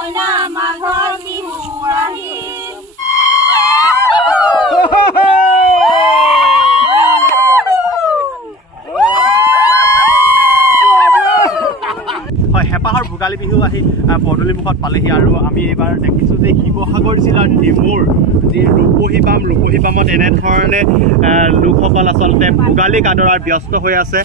মইনা মাঘৰ বিহু আহিল হয় হেপাহৰ ভোগালী বিহু আহি পদূলিমুখত পালেহি আৰু আমি এইবাৰ দেখিছোঁ যে শিৱসাগৰ জিলাৰ ডিমৌৰ যি ৰূপহী বামত এনেধৰণে লোকসকল আচলতে ভোগালীক আদৰাৰ ব্যস্ত হৈ আছে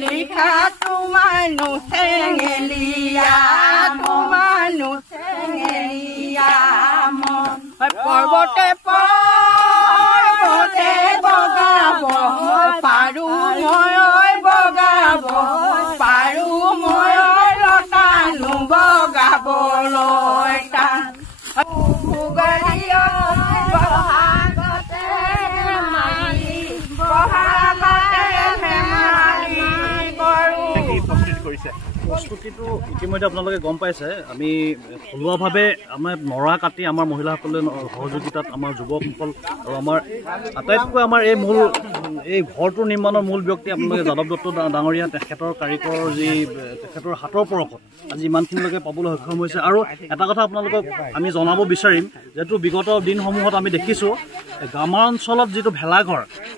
Liha tumanu sengelia mon porbote bogabo paru moy bogabo paru moy lotanu bogabo loita bugariya bahagate mali bahagate প্ৰস্তুতিটো ইতিমধ্যে আপোনালোকে গম পাইছে আমি থলুৱাভাৱে আমাৰ নৰা কাটি আমাৰ মহিলাসকলে সহযোগিতাত আমাৰ যুৱকসকল আৰু আমাৰ আটাইতকৈ আমাৰ এই ঘৰটোৰ নিৰ্মাণৰ মূল ব্যক্তি আপোনালোকে যাদৱ দত্ত ডাঙৰীয়া তেখেতৰ কাৰিকৰ যি তেখেতৰ হাতৰ পৰশত আজি ইমানখিনিলৈকে পাবলৈ সক্ষম হৈছে আৰু এটা কথা আপোনালোকক আমি জনাব বিচাৰিম যিহেতু বিগত দিনসমূহত আমি দেখিছোঁ গ্ৰামাঞ্চলত যিটো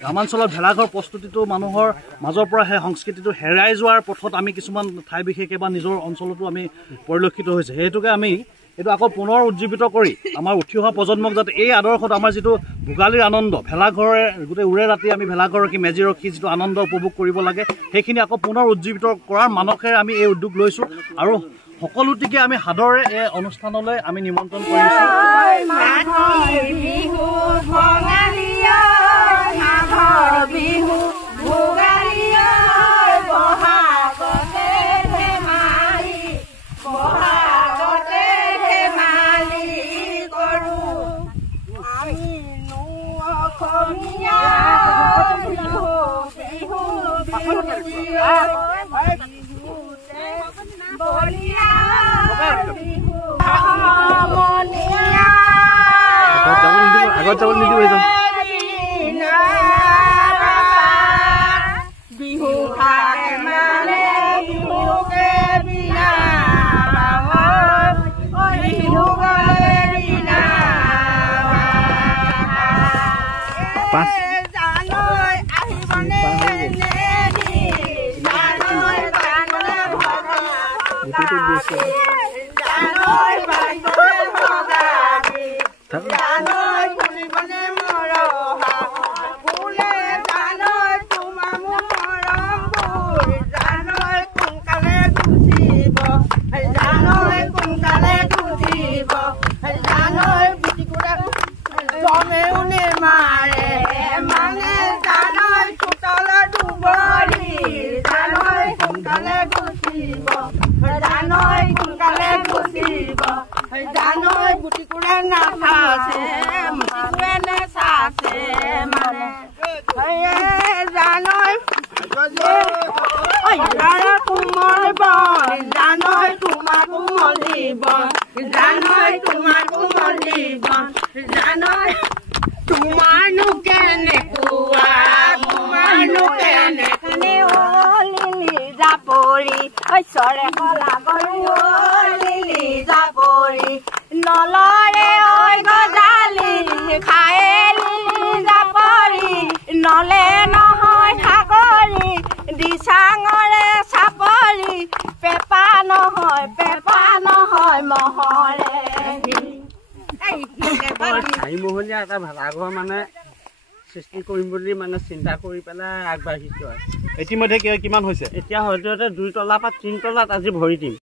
গ্ৰামাঞ্চলত ভেলাঘৰ প্ৰস্তুতিটো মানুহৰ মাজৰ পৰা সেই সংস্কৃতিটো হেৰাই যোৱাৰ পথত আমি কিছুমান ঠাই বিশেষে বা নিজৰ অঞ্চলতো আমি পৰিলক্ষিত হৈছে সেইটোকে আমি এইটো আকৌ পুনৰ উজ্জীৱিত কৰি আমাৰ উঠি অহা প্ৰজন্মক যাতে এই আদৰ্শত আমাৰ যিটো ভোগালীৰ আনন্দ ভেলাঘৰে গোটেই উৰে ৰাতি আমি ভেলাঘৰ ৰখি মেজি ৰখি যিটো আনন্দ উপভোগ কৰিব লাগে সেইখিনি আকৌ পুনৰ উজ্জীৱিত কৰাৰ মানসেৰে আমি এই উদ্যোগ লৈছোঁ আৰু সকলোটিকে আমি সাদৰে এই অনুষ্ঠানলৈ আমি নিমন্ত্ৰণ কৰিছোঁ আগত যাব নিদিব একদম বিহু খাকে মানে বিহুকে বিনা বিহু বিনা পাঁচ জানৈ আহিবনে জানৈ ফুলিবনে মৰহা ফুলে জানৈ তোমাৰ মৰম বুৰ জানৈ সোনকালে গুচিব জানৈ বিটিকুৰা জমেও নেমাৰে মানে জানৈ চোতালত ডুবৰি জানৈ সোনকালে গুচিব জানৈ গুটিকুৰা নাচাছে মুটিকুৰে নেচাছে মানে জানৈ কোমল বন জানৈ তোমাৰ কোমলি বন জানৈ তোমাৰ কোমলি বন জানৈ তোমাৰনো কেনেকুৱা লিলি জাপৰি ঐশ্বৰে কলা গৰু লিলি জাপৰি নলৰে ঐ গজালি খায়ে লিলি জাপৰি নলে নহয় সাগৰি দিচাঙৰে চাপৰি পেপা নহয় মহৰে চাৰিমহলীয়া এটা ভেলাঘৰ মানে সৃষ্টি কৰিম বুলি মানে চিন্তা কৰি পেলাই আগবাঢ়িছোঁ আৰু ইতিমধ্যে কিমান হৈছে এতিয়া হয়তো 2 তলা বা 3 তলাত আজি ভৰি দিম